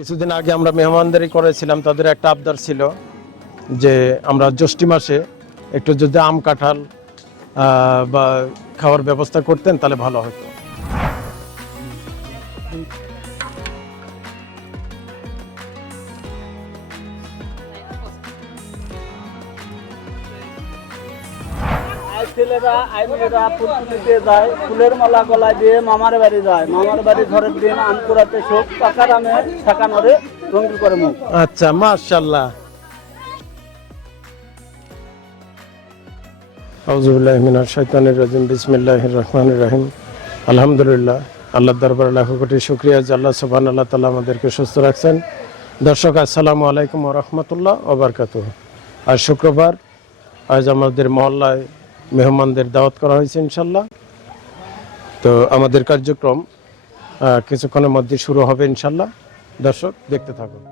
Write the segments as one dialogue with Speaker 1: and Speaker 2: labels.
Speaker 1: কিছুদিন আগে আমরা মেহমানদারি করেছিলাম, তাদের একটা আবদার ছিল যে আমরা জ্যৈষ্ঠ মাসে একটু যদি আম, কাঁঠাল বা খাওয়ার ব্যবস্থা করতেন তাহলে ভালো হতো।
Speaker 2: ছেলেরা আই মেয়েরা ফুল যায়, ফুলের মালা গলায় দিয়ে মামার বাড়ি যায়। মামার বাড়ি দিন শোক ঠেকানোরে রঙ্গিল করে মুখ।
Speaker 1: আচ্ছা মাশাল্লাহ মিনার রাজিম, বিসমিল্লাহির রহমানির রহিম। আলহামদুলিল্লাহ আল্লাহ দরবার লাখ কোটি শুক্রিয়া যে আল্লাহ সুবহান আল্লাহ তাআলা আমাদেরকে সুস্থ রাখছেন। দর্শক, আসসালামু আলাইকুম রহমতুল্লাহ বারাকাতুহু। আজ শুক্রবার, আজ আমাদের মহল্লায় মেহমানদের দাওয়াত করা হয়েছে ইনশাল্লাহ। তো আমাদের কার্যক্রম কিছুক্ষণের মধ্যে শুরু হবে ইনশাল্লাহ। দর্শক, দেখতে থাকুন।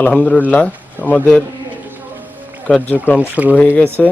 Speaker 1: আলহামদুলিল্লাহ, আমাদের কার্যক্রম শুরু হয়ে গেছে।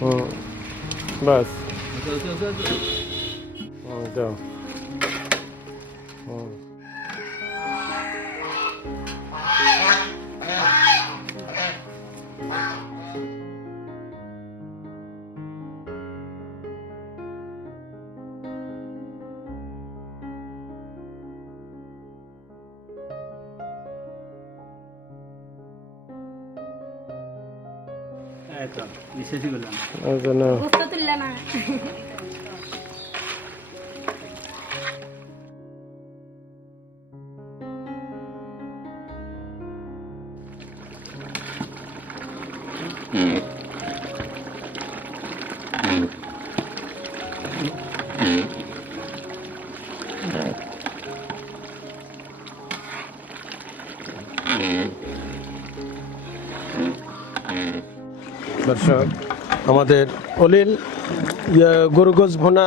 Speaker 1: হুম, বাস হুম, যাও হুম।
Speaker 2: বিশেষই বললাম
Speaker 1: ওই জন্য
Speaker 3: বুঝতে তুললে না
Speaker 1: দর্শক আমাদের অলিল গরু গোছ ভোনা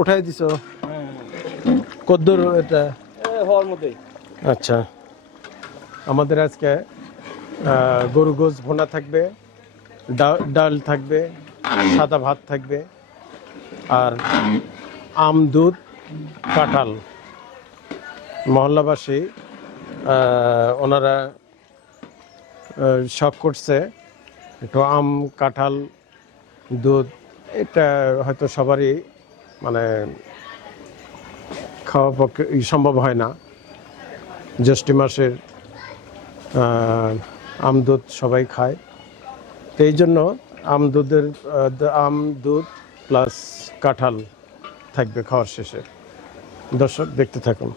Speaker 1: উঠাই দিছ। কদ্দুর এটা?
Speaker 2: হওয়ার মধ্যেই
Speaker 1: আচ্ছা। আমাদের আজকে গরু গোছ ভোনা থাকবে ডাল থাকবে সাদা ভাত থাকবে আর আম দুধ কাঁঠাল। মহল্লাবাসী ওনারা শখ করছে একটু আম কাঁঠাল দুধ এটা হয়তো সবারই মানে খাওয়া পক্ষে সম্ভব হয় না। জ্যৈষ্ঠ মাসের আহ, আম দুধ সবাই খায়। তো এই জন্য আম দুধের আম দুধ প্লাস কাঁঠাল থাকবে খাওয়ার শেষে। দর্শক দেখতে থাকুন।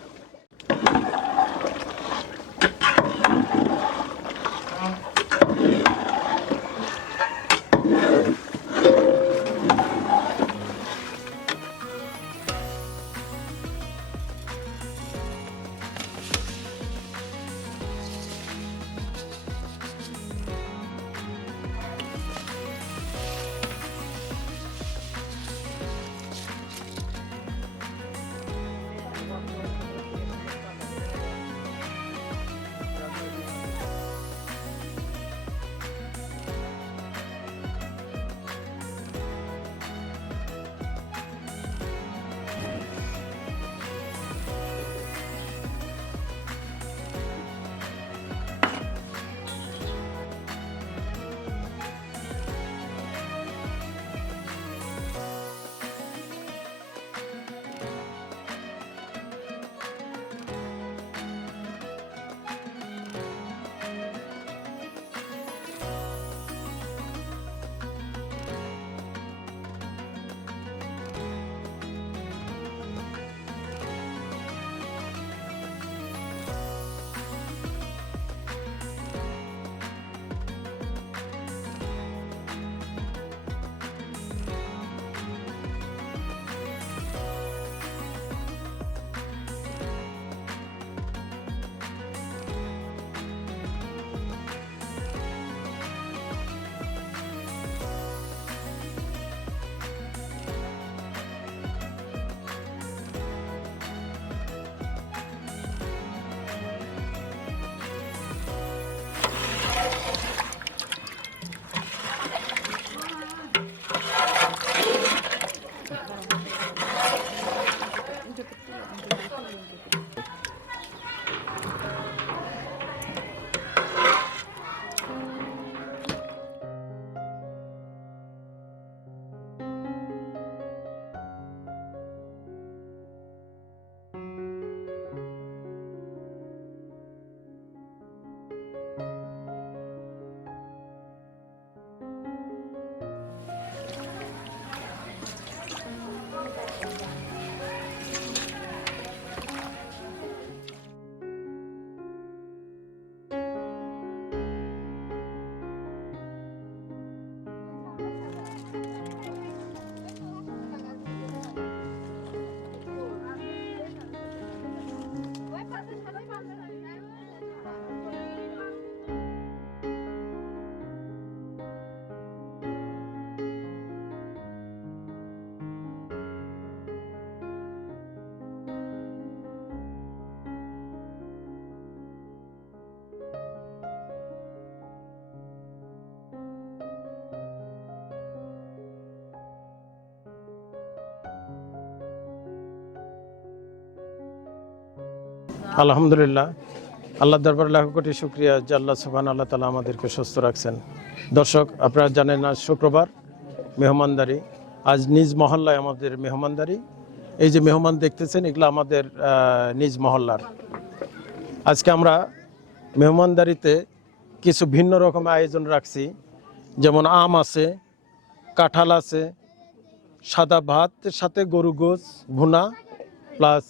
Speaker 1: আলহামদুলিল্লাহ। আল্লাহ দরবার লাখ কোটি শুক্রিয়া যে আল্লাহ সুবহান আল্লাহ তালা আমাদেরকে সুস্থ রাখছেন। দর্শক, আপনারা জানেন আজ শুক্রবার মেহমানদারি। আজ নিজ মহল্লায় আমাদের মেহমানদারি। এই যে মেহমান দেখতেছেন, এগুলো আমাদের নিজ মহল্লার। আজকে আমরা মেহমানদারিতে কিছু ভিন্ন রকম আয়োজন রাখছি। যেমন আম আছে, কাঁঠাল আছে, সাদা ভাতের সাথে গরু গোস ভুনা, প্লাস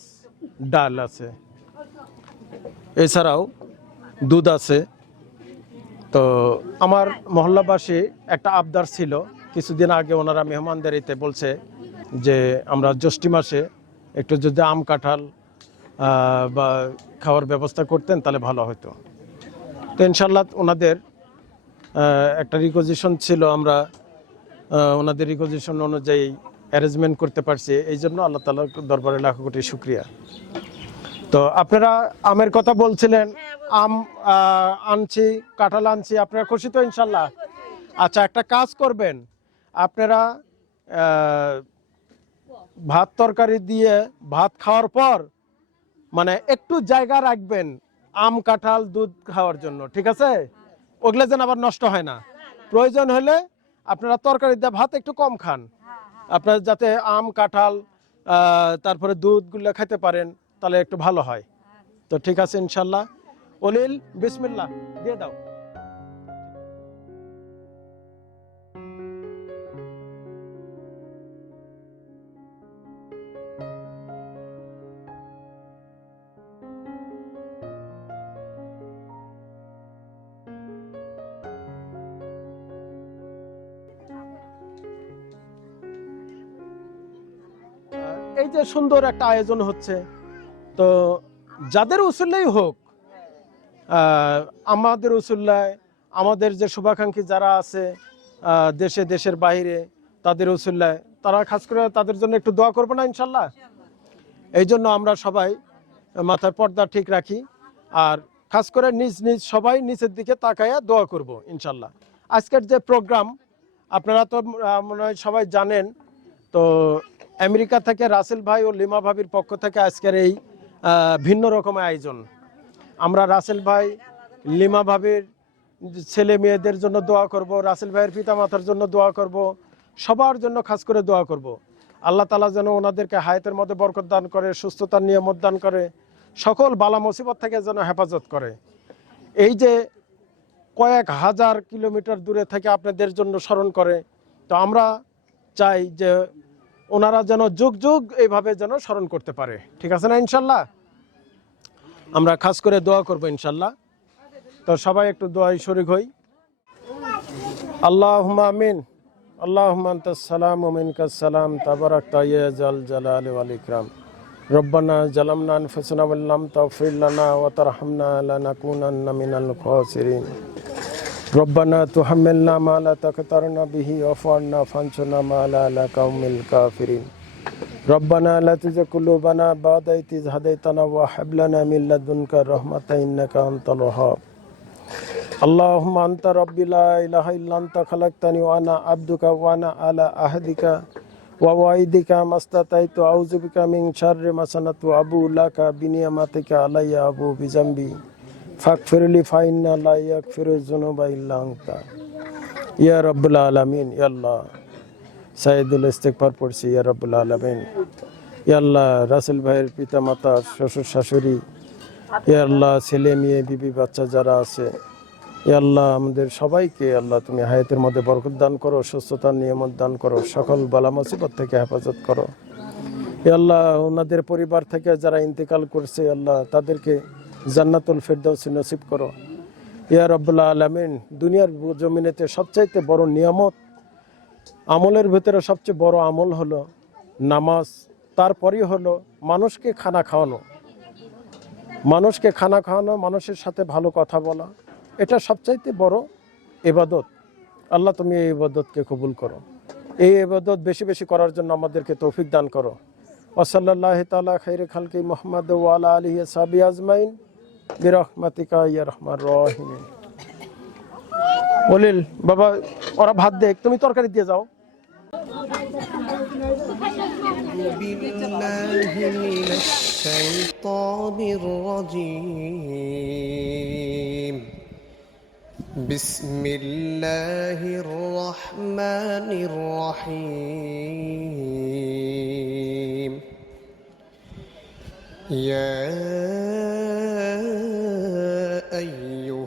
Speaker 1: ডাল আছে। এছাড়াও দুধ আছে। তো আমার মহল্লাবাসী একটা আবদার ছিল, কিছুদিন আগে ওনারা মেহমানদারিতে বলছে যে আমরা জ্যৈষ্ঠী মাসে একটু যদি আম, কাঁঠাল বা খাওয়ার ব্যবস্থা করতেন তাহলে ভালো হতো। তো ইনশাল্লাহ ওনাদের একটা রিকোজিশন ছিল আমরা ওনাদের রিকোজিশন অনুযায়ী অ্যারেঞ্জমেন্ট করতে পারছি। এই জন্য আল্লাহ তালার দরবারে লাখ কোটি শুক্রিয়া। তো আপনারা আমের কথা বলছিলেন আম আনছি কাঁঠাল আনছি আপনারা খুশি তো ইনশাল্লাহ? আচ্ছা একটা কাজ করবেন আপনারা ভাত তরকারি দিয়ে ভাত খাওয়ার পর মানে একটু জায়গা রাখবেন আম কাঁঠাল দুধ খাওয়ার জন্য ঠিক আছে? ওগুলো যেন আবার নষ্ট হয় না। প্রয়োজন হলে আপনারা তরকারি দিয়ে ভাত একটু কম খান। আপনারা যাতে আম কাঁঠাল তারপরে দুধগুলো খেতে পারেন। তাহলে একটু ভালো হয়। তো ঠিক আছে, ইনশাল্লাহ। অলিল বিসমিল্লাহ, দিয়ে দাও। এই যে সুন্দর একটা আয়োজন হচ্ছে তো যাদের উসুল্লাই হোক আমাদের উসুল্লায়, আমাদের যে শুভাকাঙ্ক্ষী যারা আছে দেশে, দেশের বাইরে, তাদের উসুল্লায়, তারা খাস করে তাদের জন্য একটু দোয়া করব না, ইনশাল্লাহ? এই জন্য আমরা সবাই মাথার পর্দা ঠিক রাখি আর খাস করে নিজ নিজ, সবাই নিচের দিকে তাকাইয়া দোয়া করব, ইনশাল্লাহ। আজকের যে প্রোগ্রাম, আপনারা তো মনে হয় সবাই জানেন, তো আমেরিকা থেকে রাসেল ভাই ও লিমা ভাবির পক্ষ থেকে আজকের এই ভিন্ন রকমের আয়োজন। আমরা রাসেল ভাই, লিমা ভাবির ছেলে মেয়েদের জন্য দোয়া করব, রাসেল ভাইয়ের পিতা মাতার জন্য দোয়া করব, সবার জন্য খাস করে দোয়া করব। আল্লাহ তালা যেন ওনাদেরকে হায়াতের মধ্যে বরকত দান করে, সুস্থতার নিয়ামত দান করে, সকল বালা মুসিবত থেকে যেন হেফাজত করে। এই যে কয়েক হাজার কিলোমিটার দূরে থেকে আপনাদের জন্য স্মরণ করে, তো আমরা চাই যে ওনারা যেন যুগ যুগ এইভাবে যেন স্মরণ করতে পারে। ঠিক আছে না ইনশাল্লাহ? আমরা খাস করে দোয়া করব ইনশাল্লাহ। তো সবাই একটু দোয়াই শরিক হই। আল্লাহ আমিন। আল্লাহ সালাম ওমিন কাসালাম তাবারাক তাইয়াজাল জালাল ওয়াল ইকরাম। রব্বানা জালামনা আনফুসানা ওয়াল্লাম তাগফির লানা ওয়া তারহামনা লানাকুনান্না মিনাল খাসিরিন। ربنا تحملنا ما لا تقدرنا به واعف عنا فانصرنا ما لا على قوم الكافرين ربنا لا تزغ قلوبنا بعد إذ هديتنا وهب لنا من لدنك رحمة إنك أنت الوهاب اللهم أنت ربي لا إله إلا أنت خلقتني وأنا عبدك وأنا على عهدك ووعيدك ما استطعت أعوذ بك من شر ما صنعت وأبو لك بنعمتك علي أبو بذنبي ফাকফিরলি ফাইন্না লা ইয়াকফিরুজ যুনুবা ইল্লা আনতা ইয়া রাব্বুল আলামিন ইয়া আল্লাহ সাইদুল ইস্তেকবার পড়ছি, ইয়া রাব্বুল আলামিন। ইয়া আল্লাহ, রাসেল ভাইয়ের পিতা মাতা শ্বশুর শাশুড়ি, ইয়া আল্লাহ, ছেলে মেয়ে, বিবি, বাচ্চা যারা আছে, ইয়া আল্লাহ, আমাদের সবাইকে আল্লাহ তুমি হায়াতের মধ্যে বরকত দান করো, সুস্থতার নিয়মত দান করো, সকল বালা মুসিবত থেকে হেফাজত করো। আল্লাহ, ওনাদের পরিবার থেকে যারা ইন্তেকাল করছে, আল্লাহ তাদেরকে জান্নাতুল ফেরদৌসি নসিব করো। ইয়া রব্বুল্লাহ আলমিন, দুনিয়ার জমিনেতে সবচাইতে বড় নিয়ামত, আমলের ভেতরে সবচেয়ে বড় আমল হলো নামাজ, তারপরই হলো মানুষকে খানা খাওয়ানো। মানুষকে খানা খাওয়ানো, মানুষের সাথে ভালো কথা বলা, এটা সবচাইতে বড় এবাদত আল্লাহ তুমি এই এবাদতকে কবুল করো। এই এবাদত বেশি বেশি করার জন্য আমাদেরকে তৌফিক দান করো। ওসল্লাহ তালা খৈর খালকি মোহাম্মদ ওয়ালা আলী সাবি আজমাইন। বিরহমাতিকা ইয়া রহমান রহিম বলিল বাবা ওরা ভাত দেখ তুমি তরকারি দিয়ে যাও
Speaker 3: بالله من الشيطان الرجيم بسم الله الرحمن الرحيم يا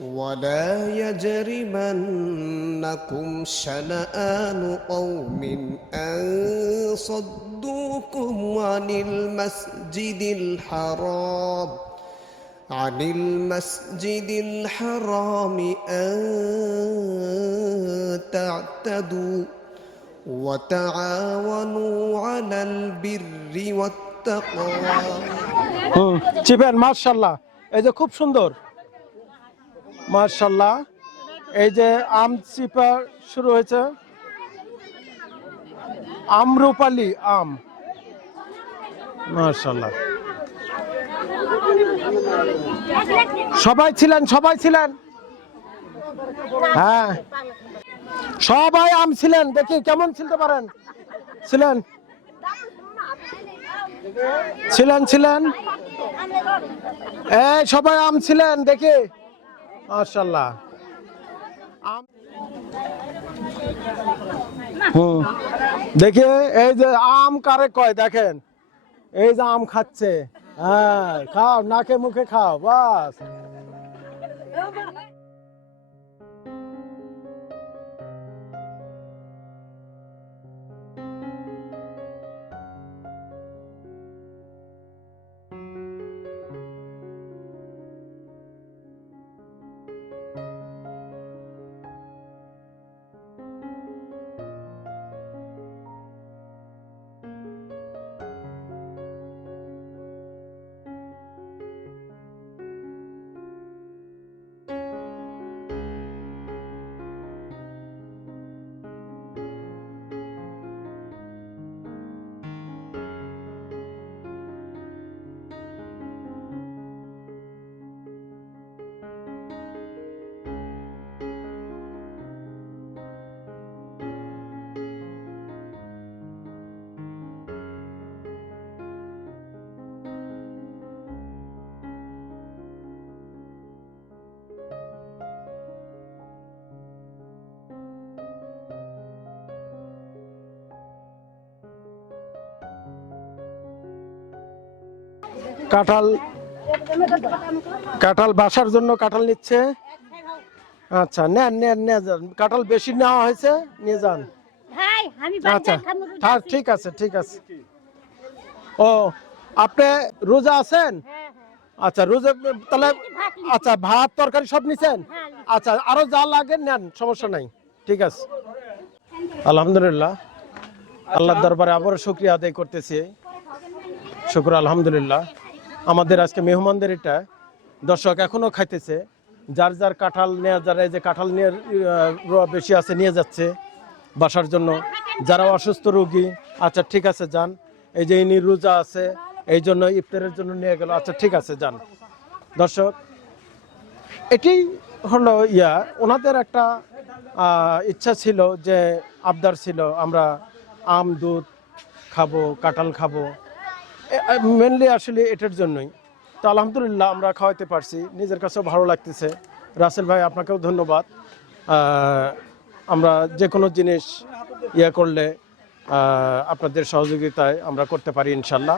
Speaker 3: ولا يجرمنكم شنآن قوم أن صدوكم عن المسجد الحرام عن المسجد الحرام أن تعتدوا وتعاونوا على البر والتقوى
Speaker 1: হুম চিপেন মার্শাল্লাহ এই যে খুব সুন্দর মার্শাল্লাহ এই যে আম চিপা শুরু হয়েছে। আমরুপালি আম। মার্শাল্লাহ সবাই ছিলেন সবাই ছিলেন? হ্যাঁ। সবাই আম ছিলেন, দেখি কেমন ছিলতে পারেন? ছিলেন? ছিলেন ছিলেন? এই সবাই আম ছিলেন, দেখি। মাশাল্লাহ হুম দেখি, এই যে আম কারে কয়, দেখেন। এই যে আম খাচ্ছে। হ্যাঁ খাও, নাকে মুখে খাও, বাস। কাঁঠাল কাঁঠাল বাসার জন্য কাঁঠাল নিচ্ছে। আচ্ছা নেন নেন নিয়ে যান। কাঁঠাল বেশি নেওয়া হয়েছে নিয়ে যান। আচ্ছা থাক, ঠিক আছে ঠিক আছে। ও আপনি রোজা আছেন?
Speaker 4: হ্যাঁ হ্যাঁ।
Speaker 1: আচ্ছা রোজা তাহলে আচ্ছা ভাত তরকারি সব নিছেন?
Speaker 4: হ্যাঁ,
Speaker 1: আচ্ছা আরও যা লাগে নেন সমস্যা নাই ঠিক আছে। আলহামদুলিল্লাহ আল্লাহর দরবারে আবারও শুক্রিয়া আদায় করতেছি। শুক্র আলহামদুলিল্লাহ। আমাদের আজকে মেহমানদের এটা। দর্শক এখনও খাইতেছে। যার যার কাঁঠাল নেওয়া যারা এই যে কাঁঠাল নিয়ে বেশি আছে, নিয়ে যাচ্ছে বাসার জন্য। যারা অসুস্থ রোগী আচ্ছা ঠিক আছে, যান। এই যে ইনি রোজা আছে, এই জন্য ইফতারের জন্য নিয়ে গেল। আচ্ছা ঠিক আছে, যান। দর্শক, এটি হলো ইয়া। ওনাদের একটা ইচ্ছা ছিল যে আবদার ছিল, আমরা আম, দুধ খাব, কাঁঠাল খাব। মেনলি আসলে এটার জন্যই। তো আলহামদুলিল্লাহ আমরা খাওয়াইতে পারছি। নিজের কাছেও ভালো লাগতেছে। রাসেল ভাই, আপনাকেও ধন্যবাদ। আমরা যে কোনো জিনিস ইয়ে করলে আপনাদের সহযোগিতায় আমরা করতে পারি ইনশাল্লাহ।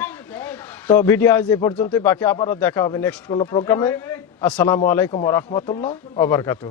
Speaker 1: তো ভিডিও আজ এ পর্যন্তই। বাকি আবারও দেখা হবে নেক্সট কোনো প্রোগ্রামে। আসসালামু আলাইকুম রহমতুল্লাহ ওবরকাতু